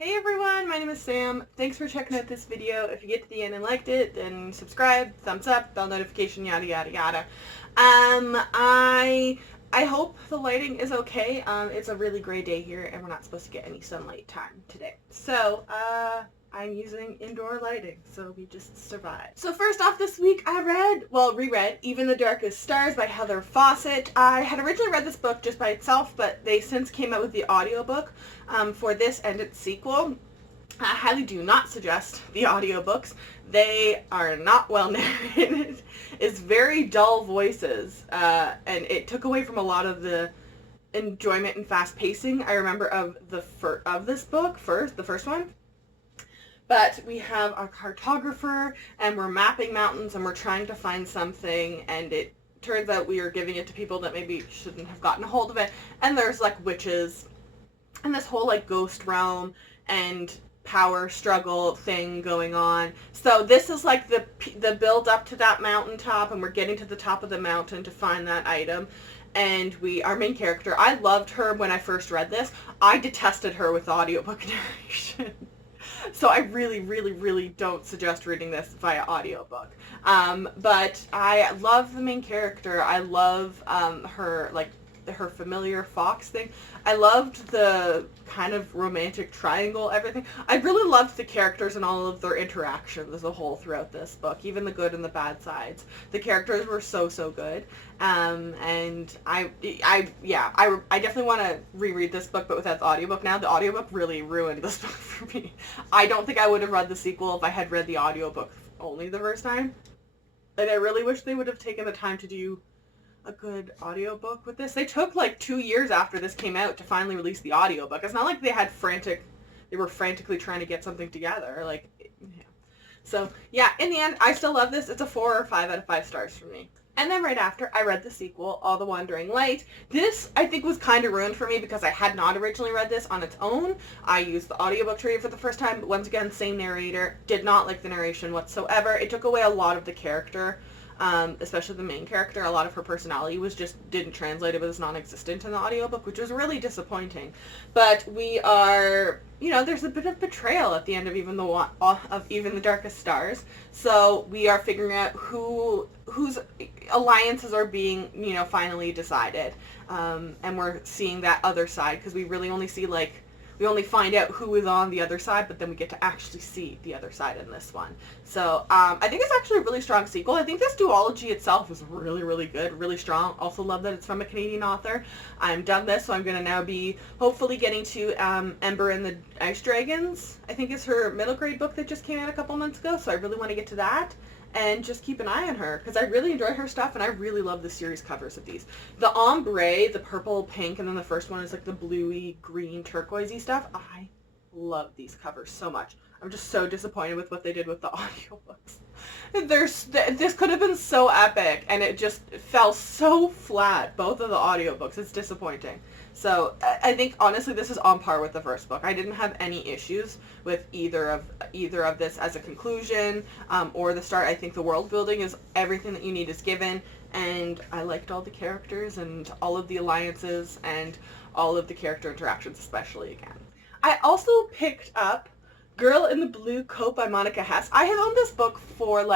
Hey everyone, my name is Sam. Thanks for checking out this video. If you get to the end and liked it, then subscribe, thumbs up, bell notification, yada yada yada. I hope the lighting is okay. It's a really gray day here and we're not supposed to get any sunlight time today. So, I'm using indoor lighting, so we just survive. So first off this week, I reread Even the Darkest Stars by Heather Fawcett. I had originally read this book just by itself, but they since came out with the audiobook for this and its sequel. I highly do not suggest the audiobooks. They are not well narrated. It's very dull voices, and it took away from a lot of the enjoyment and fast pacing I remember of this book, the first one. But we have a cartographer, and we're mapping mountains, and we're trying to find something, and it turns out we are giving it to people that maybe shouldn't have gotten a hold of it, and there's, like, witches, and this whole, like, ghost realm, and power struggle thing going on. So this is, like, the build up to that mountaintop, and we're getting to the top of the mountain to find that item. And our main character, I loved her when I first read this. I detested her with audiobook narration. So I really, really, really don't suggest reading this via audiobook. But I love the main character. I love her familiar fox thing. I loved the kind of romantic triangle, everything. I really loved the characters and all of their interactions as a whole throughout this book, even the good and the bad sides. The characters were so good. And I definitely want to reread this book, but without the audiobook now. The audiobook really ruined this book for me. I don't think I would have read the sequel if I had read the audiobook only the first time. And I really wish they would have taken the time to do a good audiobook with this. They took like 2 years after this came out to finally release the audiobook. It's not like they were frantically trying to get something together. Like, yeah. So, yeah, in the end, I still love this. It's a 4 or 5 out of 5 stars for me. And then right after, I read the sequel, All the Wandering Light. This, I think, was kind of ruined for me because I had not originally read this on its own. I used the audiobook to read it for the first time, but once again, same narrator. Did not like the narration whatsoever. It took away a lot of the character. Especially the main character. A lot of her personality didn't translate. It was non-existent in the audiobook, which was really disappointing. But we are, there's a bit of betrayal at the end of Even the Darkest Stars. So we are figuring out whose alliances are being, finally decided. And we're seeing that other side, because we really only see, we only find out who is on the other side, but then we get to actually see the other side in this one. So I think it's actually a really strong sequel. I think this duology itself is really, really good, really strong. Also love that it's from a Canadian author. I'm done this, so I'm going to now be hopefully getting to Ember and the Ice Dragons. I think is her middle grade book that just came out a couple months ago, so I really want to get to that. And just keep an eye on her, because I really enjoy her stuff, and I really love the series covers of these. The ombre, the purple, pink, and then the first one is like the bluey, green, turquoisey stuff. I love these covers so much. I'm just so disappointed with what they did with the audiobooks. This could have been so epic, and it just fell so flat, both of the audiobooks. It's disappointing. So I think, honestly, this is on par with the first book. I didn't have any issues with either of this as a conclusion or the start. I think the world building is everything that you need is given, and I liked all the characters and all of the alliances and all of the character interactions, especially again. I also picked up Girl in the Blue Coat by Monica Hess. I have owned this book for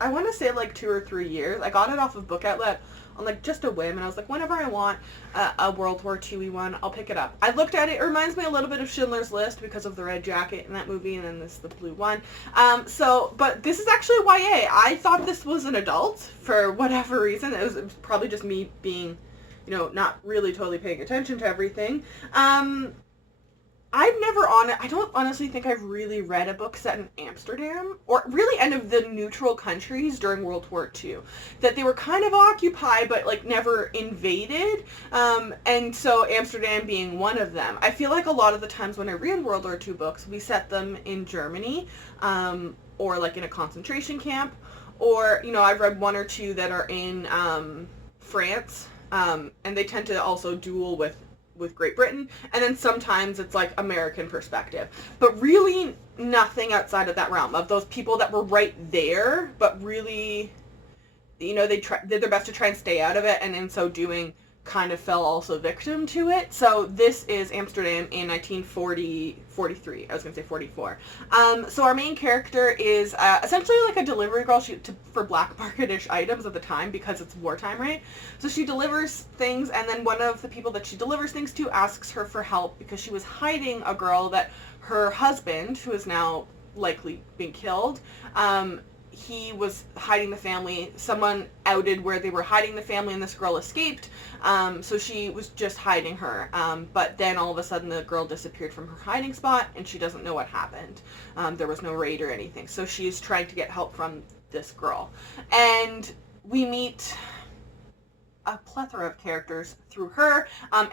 I want to say 2 or 3 years. I got it off of Book Outlet on just a whim, and I was like, whenever I want a World War II one, I'll pick it up. I looked at it. It reminds me a little bit of Schindler's List because of the red jacket in that movie, and then the blue one. But this is actually YA. I thought this was an adult for whatever reason. It was probably just me being, not really totally paying attention to everything. I don't honestly think I've really read a book set in Amsterdam, or really any of the neutral countries during World War II. That they were kind of occupied, but never invaded, and so Amsterdam being one of them. I feel like a lot of the times when I read World War II books, we set them in Germany, or in a concentration camp, or, I've read 1 or 2 that are in France, and they tend to also duel with Great Britain, and then sometimes it's American perspective, but really nothing outside of that realm of those people that were right there, but really, they did their best to try and stay out of it, and in so doing kind of fell also victim to it. So this is Amsterdam in 1943. I was going to say 44. So our main character is essentially like a delivery girl for black market-ish items at the time, because it's wartime, right? So she delivers things, and then one of the people that she delivers things to asks her for help because she was hiding a girl that her husband, who is now likely being killed, he was hiding the family. Someone outed where they were hiding the family, and this girl escaped. So she was just hiding her. But then all of a sudden the girl disappeared from her hiding spot, and she doesn't know what happened. There was no raid or anything. So she's trying to get help from this girl. And we meet a plethora of characters through her,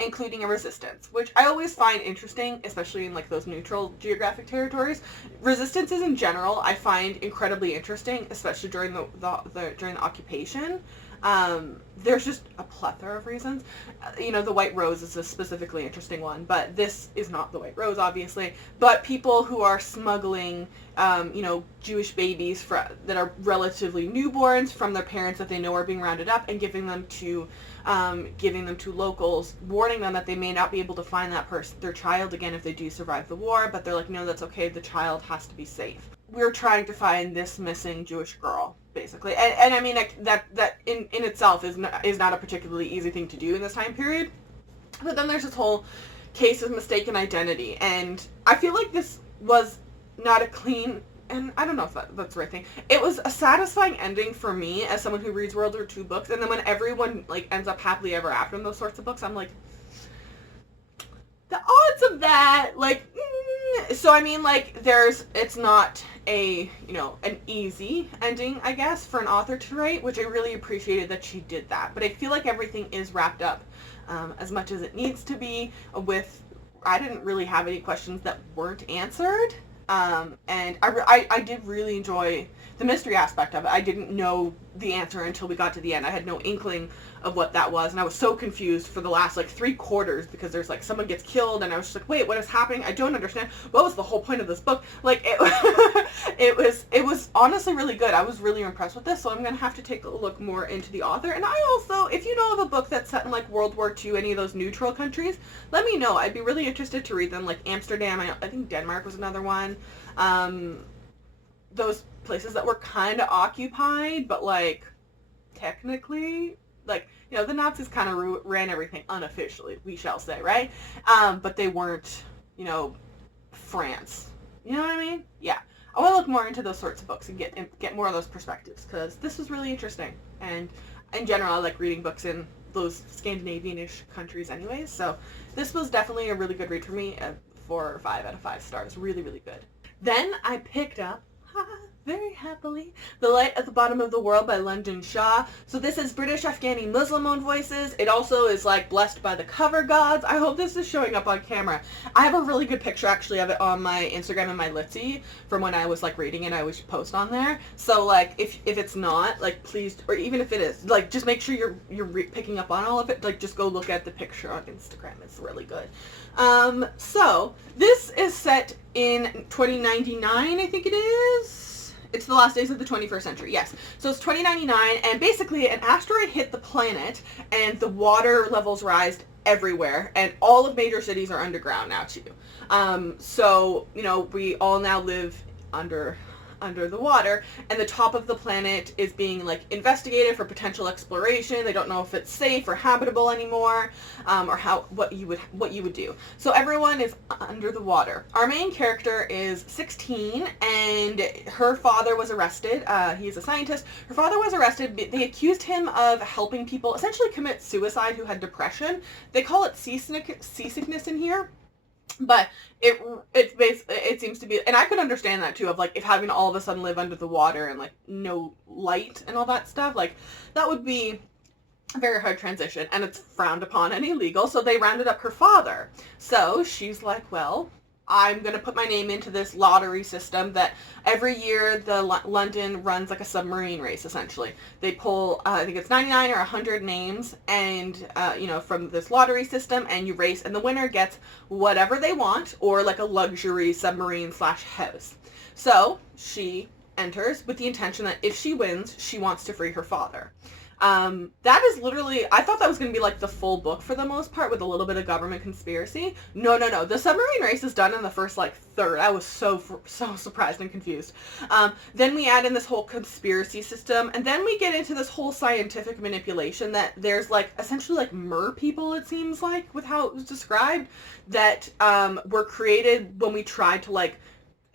including a resistance, which I always find interesting, especially in like those neutral geographic territories. Resistances in general I find incredibly interesting, especially during the occupation. There's just a plethora of reasons. The White Rose is a specifically interesting one, but this is not the White Rose, obviously. But people who are smuggling, Jewish babies that are relatively newborns from their parents that they know are being rounded up, and giving them to locals, warning them that they may not be able to find their child again if they do survive the war, but they're like, no, that's okay, the child has to be safe. We're trying to find this missing Jewish girl, basically. And I mean, that in itself is not a particularly easy thing to do in this time period. But then there's this whole case of mistaken identity, and I feel like this was not a clean, and I don't know if that's the right thing. It was a satisfying ending for me as someone who reads World War II books, and then when everyone like ends up happily ever after in those sorts of books, I'm like, the odds of that, like, so I mean, like, it's not an easy ending, I guess, for an author to write, which I really appreciated that she did that. But I feel like everything is wrapped up as much as it needs to be. I didn't really have any questions that weren't answered. And I did really enjoy the mystery aspect of it. I didn't know the answer until we got to the end. I had no inkling of what that was, and I was so confused for the last like 3/4 because there's like someone gets killed, and I was just like, wait, what is happening? I don't understand. What was the whole point of this book? Like, it was honestly really good. I was really impressed with this, so I'm gonna have to take a look more into the author. And I also, if you know of a book that's set in like World War II, any of those neutral countries, let me know. I'd be really interested to read them. Like Amsterdam, I think Denmark was another one. Those places that were kind of occupied, but like technically, like, the Nazis kind of ran everything unofficially, we shall say, right? But they weren't, France. You know what I mean? Yeah. I want to look more into those sorts of books and get more of those perspectives, because this was really interesting. And in general, I like reading books in those Scandinavian-ish countries anyways, so this was definitely a really good read for me. 4 or 5 out of 5 stars. Really, really good. Then I picked up, very happily, The Light at the Bottom of the World by London Shaw. So this is British Afghani Muslim-owned voices. It also is like blessed by the cover gods. I hope this is showing up on camera. I have a really good picture actually of it on my Instagram and my Litsy from when I was like reading it. I always post on there. So like if it's not, like, please, or even if it is, like, just make sure you're picking up on all of it. Like, just go look at the picture on Instagram. It's really good. So this is set in 2099, I think it is. It's the last days of the 21st century, yes. So it's 2099, and basically an asteroid hit the planet, and the water levels rise everywhere, and all of major cities are underground now, too. So, we all now live under the water, and the top of the planet is being like investigated for potential exploration. They don't know if it's safe or habitable anymore, or what you would do. So everyone is under the water. Our main character is 16, and her father was arrested. He's a scientist. Her father was arrested. They accused him of helping people essentially commit suicide who had depression. They call it seasickness in here. But it seems to be, and I could understand that too, of like, if having to all of a sudden live under the water and like no light and all that stuff, like, that would be a very hard transition, and it's frowned upon and illegal. So they rounded up her father. So she's like, well, I'm going to put my name into this lottery system that every year London runs like a submarine race, essentially. They pull, I think it's 99 or 100 names, and, from this lottery system, and you race, and the winner gets whatever they want, or like a luxury submarine/house. So she enters with the intention that if she wins, she wants to free her father. That is literally, I thought that was going to be like the full book for the most part with a little bit of government conspiracy. No, no, no. The submarine race is done in the first like third. I was so surprised and confused. Then we add in this whole conspiracy system, and then we get into this whole scientific manipulation that there's like essentially like mer people, it seems like, with how it was described, that were created when we tried to like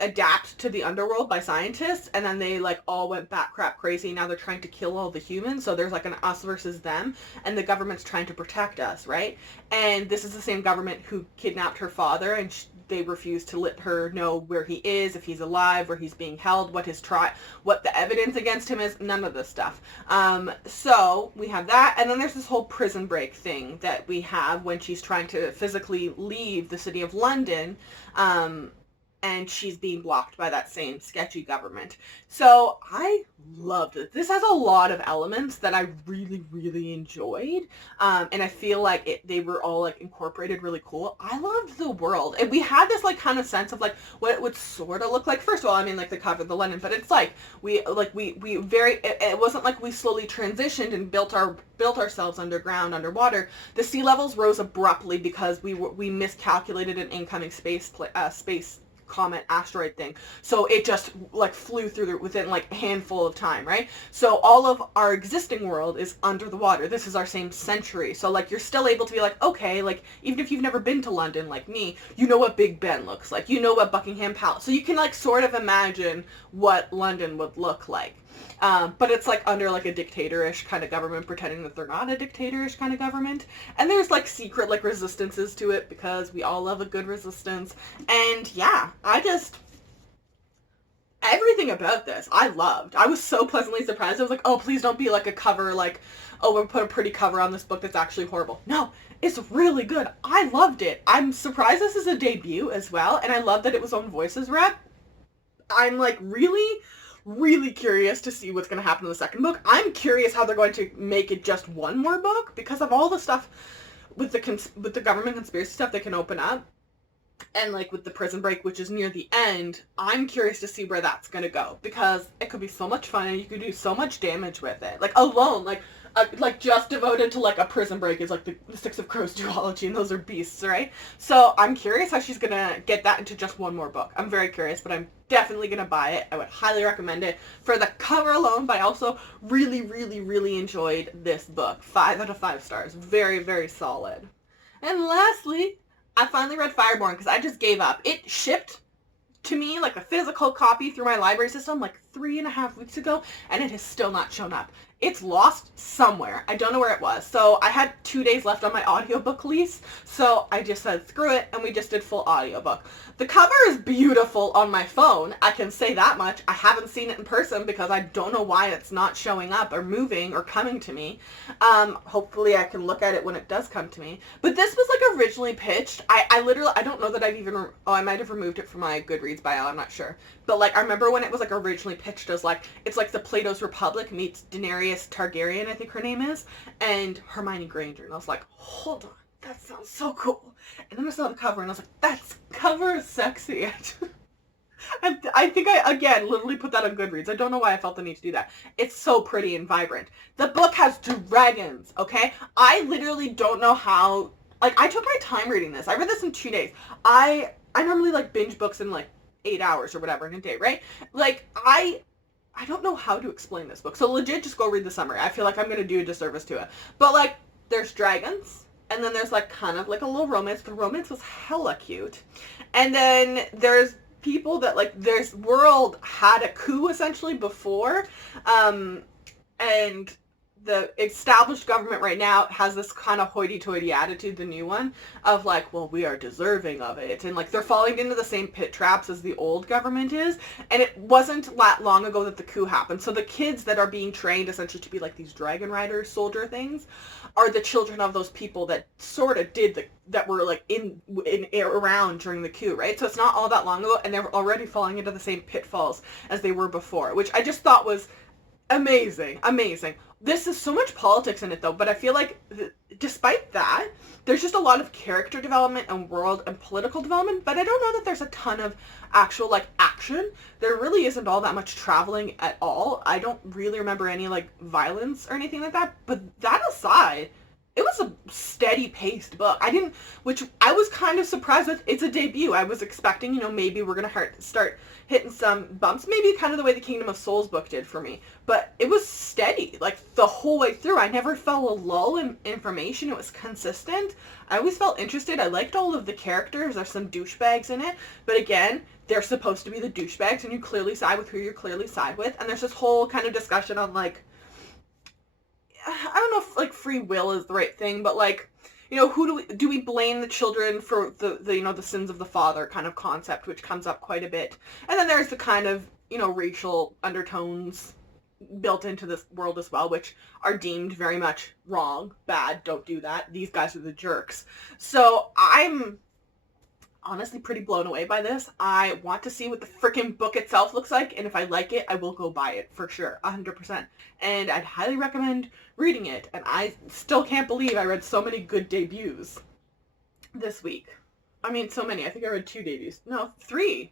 adapt to the underworld by scientists, and then they like all went bat crap crazy. Now they're trying to kill all the humans, so there's like an us versus them, and the government's trying to protect us, right? And this is the same government who kidnapped her father, and they refuse to let her know where he is, if he's alive, where he's being held, what the evidence against him is, none of this stuff. So we have that, and then there's this whole prison break thing that we have when she's trying to physically leave the city of London, and she's being blocked by that same sketchy government. So I loved it. This has a lot of elements that I really, really enjoyed. And I feel like they were all like incorporated really cool. I loved the world. And we had this like kind of sense of like what it would sort of look like. First of all, I mean like the cover of the London, but it's like it wasn't like we slowly transitioned and built ourselves underwater. The sea levels rose abruptly because we miscalculated an incoming space comet asteroid thing, so it just like flew through within like a handful of time, right? So all of our existing world is under the water. This is our same century, so like you're still able to be like, okay, like even if you've never been to London like me, you know what Big Ben looks like, you know what Buckingham Palace, so you can like sort of imagine what London would look like. But it's like under like a dictatorish kind of government pretending that they're not a dictatorish kind of government. And there's like secret like resistances to it because we all love a good resistance. And yeah, everything about this I loved. I was so pleasantly surprised. I was like, oh, please don't be like a cover like, oh, we'll put a pretty cover on this book that's actually horrible. No, it's really good. I loved it. I'm surprised this is a debut as well. And I love that it was on Voices Rep. I'm like really curious to see what's going to happen in the second book. I'm curious how they're going to make it just one more book because of all the stuff with the government conspiracy stuff they can open up, and like with the prison break, which is near the end. I'm curious to see where that's going to go because it could be so much fun and you could do so much damage with it. Like alone, like just devoted to like a prison break is like the Six of Crows duology, and those are beasts, right? So I'm curious how she's gonna get that into just one more book. I'm very curious, but I'm definitely gonna buy it. I would highly recommend it for the cover alone, but I also really enjoyed this book. 5 out of 5 stars. Very, very solid. And lastly, I finally read Fireborn because I just gave up. It shipped to me like a physical copy through my library system like 3.5 weeks ago, and it has still not shown up. It's lost somewhere. I don't know where it was. So I had 2 days left on my audiobook lease, so I just said screw it, and we just did full audiobook. The cover is beautiful on my phone, I can say that much. I haven't seen it in person because I don't know why it's not showing up or moving or coming to me. Hopefully I can look at it when it does come to me. But this was like originally pitched. I literally, I don't know that I've even, I might have removed it from my Goodreads bio, I'm not sure. But like I remember when it was like originally pitched as like, it's like the Plato's Republic meets Daenerys Targaryen, I think her name is, and Hermione Granger. And I was like, hold on, that sounds so cool. And then I saw the cover and I was like, that's cover sexy. I think I, again, literally put that on Goodreads. I don't know why I felt the need to do that. It's so pretty and vibrant. The book has dragons, okay? I literally don't know how, like, I took my time reading this. I read this in 2 days. I normally, like, binge books in, like, 8 hours or whatever in a day, right? Like, I don't know how to explain this book. So legit, just go read the summary. I feel like I'm going to do a disservice to it. But, like, there's dragons. And then there's, like, kind of, like, a little romance. The romance was hella cute. And then there's people that, like, this world had a coup, essentially, before. And the established government right now has this kind of hoity-toity attitude, the new one, of like, well, we are deserving of it. And like, they're falling into the same pit traps as the old government is. And it wasn't that long ago that the coup happened. So the kids that are being trained essentially to be like these dragon rider soldier things are the children of those people that sort of that were like in around during the coup, right? So it's not all that long ago, and they're already falling into the same pitfalls as they were before, which I just thought was amazing. This is so much politics in it, though, but I feel like despite that, there's just a lot of character development and world and political development, but I don't know that there's a ton of actual, like, action action. There really isn't all that much traveling at all. I don't really remember any like violence or anything like that, but that aside, it was a steady paced book. Which I was kind of surprised with. It's a debut. I was expecting, maybe we're going to start hitting some bumps, maybe kind of the way the Kingdom of Souls book did for me. But it was steady, like the whole way through. I never felt a lull in information. It was consistent. I always felt interested. I liked all of the characters. There's some douchebags in it. But again, they're supposed to be the douchebags, and you clearly side with who you clearly side with. And there's this whole kind of discussion on like, I don't know if like free will is the right thing, but like, who do we blame the children for the sins of the father kind of concept, which comes up quite a bit. And then there's the kind of, racial undertones built into this world as well, which are deemed very much wrong, bad, don't do that. These guys are the jerks. So I'm honestly pretty blown away by this. I want to see what the freaking book itself looks like, and if I like it, I will go buy it for sure, 100%. And I'd highly recommend reading it, and I still can't believe I read so many good debuts this week. I mean, so many. I think I read 2 debuts. No, 3.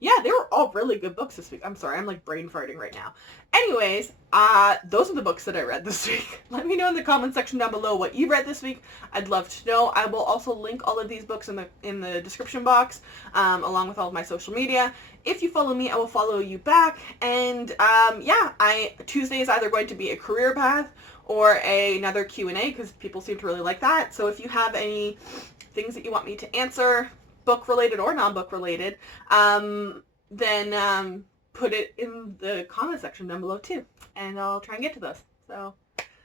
Yeah, they were all really good books this week. I'm sorry, I'm like brain farting right now. Anyways, those are the books that I read this week. Let me know in the comment section down below what you read this week. I'd love to know. I will also link all of these books in the description box, along with all of my social media. If you follow me, I will follow you back. And yeah, Tuesday is either going to be a career path or another Q&A, because people seem to really like that. So if you have any things that you want me to answer, book related or non-book related, then put it in the comment section down below too, and I'll try and get to those. So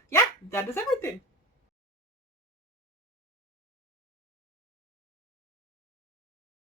yeah, that is everything.